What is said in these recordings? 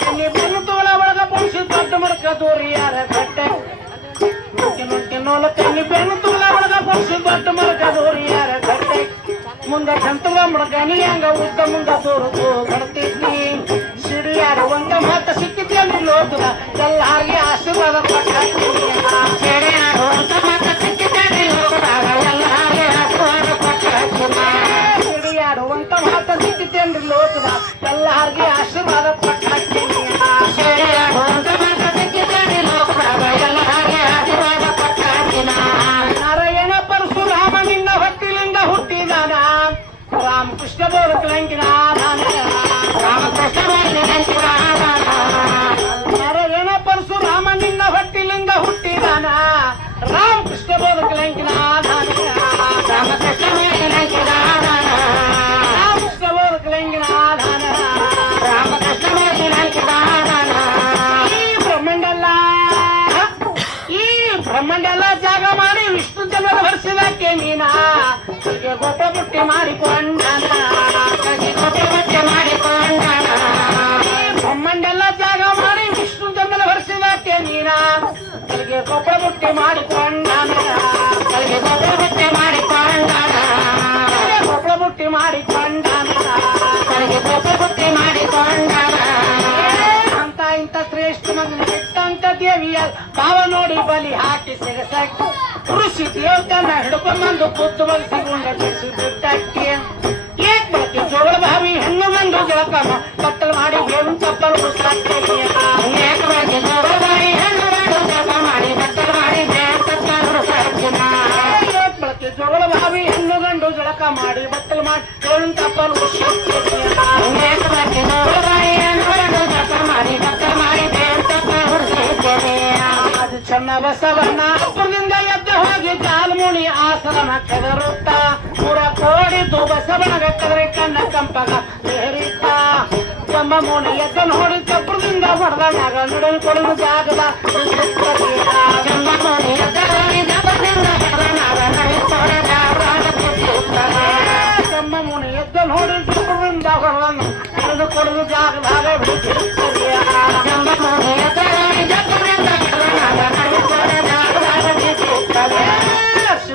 ಕಣ್ಣಿ ಬೆನ್ನು ತೋಳ ಒಳಗ ಪುರುಷ ದೊಡ್ಡ ಮಡಕ ದೋರಿಯಾರ ಕಟ್ಟೆ ಕಣ್ಣಿ ಬೆನ್ನು ತೋಳ ಒಳಗ ಪುರುಷ ದೊಡ್ಡ ಮಡಕ ದೋರಿಯಾರ ಕಟ್ಟೆ ಮುಂದ ಕಂತುವ ಮಡಗನಿ ಹಂಗ ಉದ್ದ ಮುಂದ ತೋರುದು ಕಡ್ತಿದ್ನಿ ಸಿಡಿಯಾಡುವಂತ ಮಾತ ಸಿಕ್ಕಿದ್ದಲ್ಲಿ ಲೋಕದ ಎಲ್ಲಾರಿಗೆ ಆಶೀರ್ವಾದ ಪಟ್ಟ ಸಿಡಿಯಾಡುವಂತ ಮಾತ ಸಿಕ್ಕಿದ್ದಲ್ಲಿ ಲೋಕದಾಗ ಎಲ್ಲಾರಿಗೆ ಆಶೀರ್ವಾದ ಪಟ್ಟ ಸಿಡಿಯಾಡುವಂತ ಮಾತ ಸಿಕ್ಕಿದ್ದಲ್ಲಿ ಲೋಕದ ಎಲ್ಲಾರಿಗೆ ಆಶೀರ್ವಾದ ಪಟ್ಟ ನಾರಾಯಣ ಪರಶುರಾಮ ನಿನ್ನ ಹೊಟ್ಟಿಲಿಂದ ಹುಟ್ಟಿದಾನ ರಾಮಕೃಷ್ಣ ಬೋಧಕಲಂಕಿನ ನಾರಾಯಣ ಪರಶುರಾಮ ನಿನ್ನ ಹೊಟ್ಟಿಲಿಂದ ಹುಟ್ಟಿದಾನ ರಾಮಕೃಷ್ಣ ಬೋಧಕಲಂಕಿನ ರಾಮಕೃಷ್ಣ ಬೋಧಕಲಂಕಿನ ರಾಮಕೃಷ್ಣ ಬ್ರಹ್ಮಂಡೆಲ್ಲ ಜಾಗ ಮಾಡಿ ವಿಷ್ಣು ಜನರ ಹರಿಸಿದಕ್ಕೆ ನೀನ ಗೊಬ್ಬ ಬುಟ್ಟಿ ಮಾಡಿಕೊಂಡನ ಬ್ರಹ್ಮಂಡೆಲ್ಲ ಜಾಗ ಮಾಡಿ ವಿಷ್ಣು ಜನರ ಹರಿಸಿದಕ್ಕೆ ನೀನ ಕಲಿಗೆ ಗೊಬ್ಬ ಬುಟ್ಟಿ ಮಾಡಿಕೊಂಡನ ಗೊಬ್ಬ ಬುಟ್ಟಿ ಮಾಡಿಕೊಂಡನ ಗೊಬ್ಬ ಬುಟ್ಟಿ ಮಾಡಿಕೊಂಡನ ಗೊಬ್ಬ ಬುಟ್ಟಿ ಮಾಡಿಕೊಂಡನ ಅಂತ ಇಂಥ ಶ್ರೇಷ್ಠ ಮಗನ ಬಿಟ್ಟಂತ ದೇವಿಯ ಭಾವ ನೋಡಿ ಬಲಿ ಹಾಕಿ ಸಿಗಸಕ್ಕೆ ಋಷಿ ದೇವತನ ಹಿಡ್ಕೊಂಡ್ಬಂದು ಕೂತು ಬಲಿಸಿಕೊಂಡ ಬಿಟ್ಟಕ್ಕೆ ಏಕ್ ಬಳಕೆ ಜೋಗಳ ಭಾವಿ ಹೆಣ್ಣು ಗಂಡು ಜಳಕ ಕತ್ತಲು ಮಾಡಿ ಬೇವಿನ ಚಪ್ಪಲು ಏಕ್ ಬಳಕೆ ಜೋಗಳ ಭಾವಿ ಹೆಣ್ಣು ಗಂಡು ಜಳಕ ಮಾಡಿ ಕತ್ತಲು ಮಾಡಿ ಬೇವಿನ ಚಪ್ಪಲು ಏಕ್ ಬಳಕೆ ಜೋಗಳ ಭಾವಿ ಹೆಣ್ಣು ಗಂಡು ಜಳಕ ಮಾಡಿ ಬತ್ತಲು ಮಾಡಿ ಬೇವಿನ ಚಪ್ಪಲು ಏಕ್ ಬಳಕೆ ಜೋಗಳ ಭಾವಿ ಹೆಣ್ಣು ಗಂಡು ಜಳಕ ಮಾಡಿ ಬತ್ತಲು ಮಾಡಿ ಬೇವಿನ ಚಪ್ಪಲು ಅದು ಚೆನ್ನ ಬಸವಣ್ಣ ಅಪ್ಪದಿಂದ ಎದ್ದು ಹೋಗಿ ಜಾಲ್ಮುನಿ ಆಸನ ಕೆದರುತ್ತ ಪುರ ಕೋಡಿದ್ದು ಬಸವನಗ ಕದರಿ ಕಣ್ಣ ಕಂಪಗ ಹೇರಿತ್ತ ತಮ್ಮ ಮುನಿ ಎದ್ದು ನೋಡಿ ಚಪ್ಪರದಿಂದ ಹೊಡೆದ ನಾಗ ನಡುವೆ ಕೊಡುವ ಜಾಗದ ತಮ್ಮ ಮುನಿ ಎದ್ದು ನೋಡಿ ಚಪ್ಪರದಿಂದ ಹೊಡೆದ ನಡೆದು ಕೊಡುವ ಜಾಗದಾಗ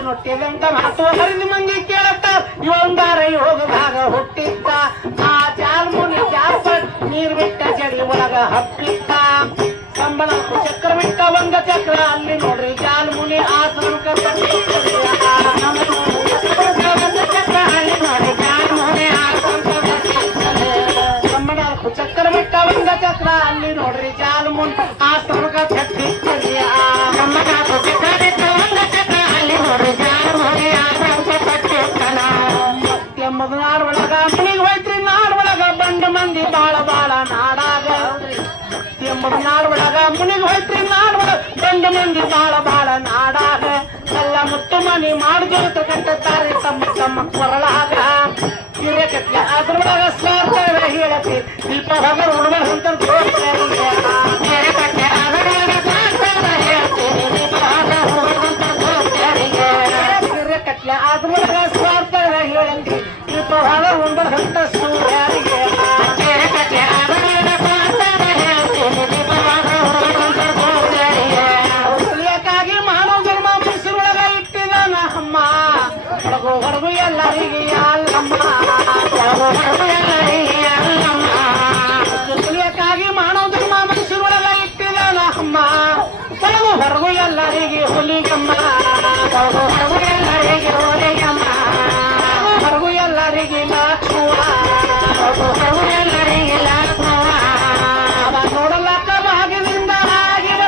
ನೊಟ್ಟಿದಂತ ಮಾತು ಹರಿದು ಮಂದಿ ಕೇಳತ್ತ ಇವಂದಾರ ಯೋಗದಾಗ ಹುಟ್ಟಿದ್ದ ಆ ಜಾಲ್ಮುನಿ ಜಾಪ ನೀರ್ ಬಿಟ್ಟ ಜಡಿ ಒಳಗ ಹಬ್ಬಿದ್ದ ಕಂಬಳ ಚಕ್ರ ಬಿಟ್ಟ ಒಂದ ಚಕ್ರ ಅಲ್ಲಿ ನೋಡ್ರಿ ಜಾಲ್ಮುನಿ ಆಸನಕ ಕಂಬಳ ಚಕ್ರ ಬಿಟ್ಟ ಒಂದ ಚಕ್ರ ಅಲ್ಲಿ ನೋಡ್ರಿ ಜಾಲ್ಮುನಿ ಆಸನಕ ನಾಡ್ ಒಳಗ ಮನಿಗೆ ಹೋಯ್ತ್ರಿ ನಾಡ್ ಒಳಗ ಬಂಡ ಮಂದಿ ಬಾಳ ಬಾಳ ನಾಡಾಗ ಎಂಬುದು ನಾಡ್ ಒಳಗ ಮುನಿಗೆ ಹೋಯ್ತ್ರಿ ನಾಡ್ ಒಳಗ ಬಂಡ ಮಂದಿ ಬಾಳ ಬಾಳ ನಾಡಾಗ ಎಲ್ಲ ಮುತ್ತು ಮನಿ ಮಾಡಿದ ಕಟ್ಟುತ್ತಾರೆ ತಮ್ಮ ತಮ್ಮ ಕೊರಳಾಗ ಹಿರೇಕಟ್ಲೆ ಅದ್ರೊಳಗ ಸ್ವಾರ್ಥ ಹೇಳತಿ ದೀಪ ಹೊಗರ್ ಉಳುವ ಅಂತ ಹಿರೇಕಟ್ಲೆ ಅದ್ರೊಳಗ ಸ್ವಾರ್ಥ ಹೇಳಂತಿ ಹೊರ ಉಂಡಂತ ಸೂರ್ಯರಿಗೆ ಉಳಿಯಕ್ಕಾಗಿ ಮಾನವ ಜನ್ಮ ಮನಸ್ಸಿನೊಳಗ ಇಟ್ಟಿದಾನ ಅಮ್ಮ ಹೊರಗು ಹೊರಗು ಎಲ್ಲರಿಗೆ ಅಲ್ಲಮ್ಮ ಉಳಿಯಕ್ಕಾಗಿ ಮಾನವ ಜನ್ಮ ಮನಸ್ಸಿನೊಳಗ ಇಟ್ಟಿದಾನ ಅಮ್ಮ ಹೊರಗು ಹೊರಗು ಎಲ್ಲರಿಗೆ ಹುಲಿಗಮ್ಮ ಹೊರಗು ಎಲ್ಲರಿಗೆ ಹುಲಿಗಮ್ಮ ಹೊರಗು ಎಲ್ಲರಿಗೆ ನಾಚುವ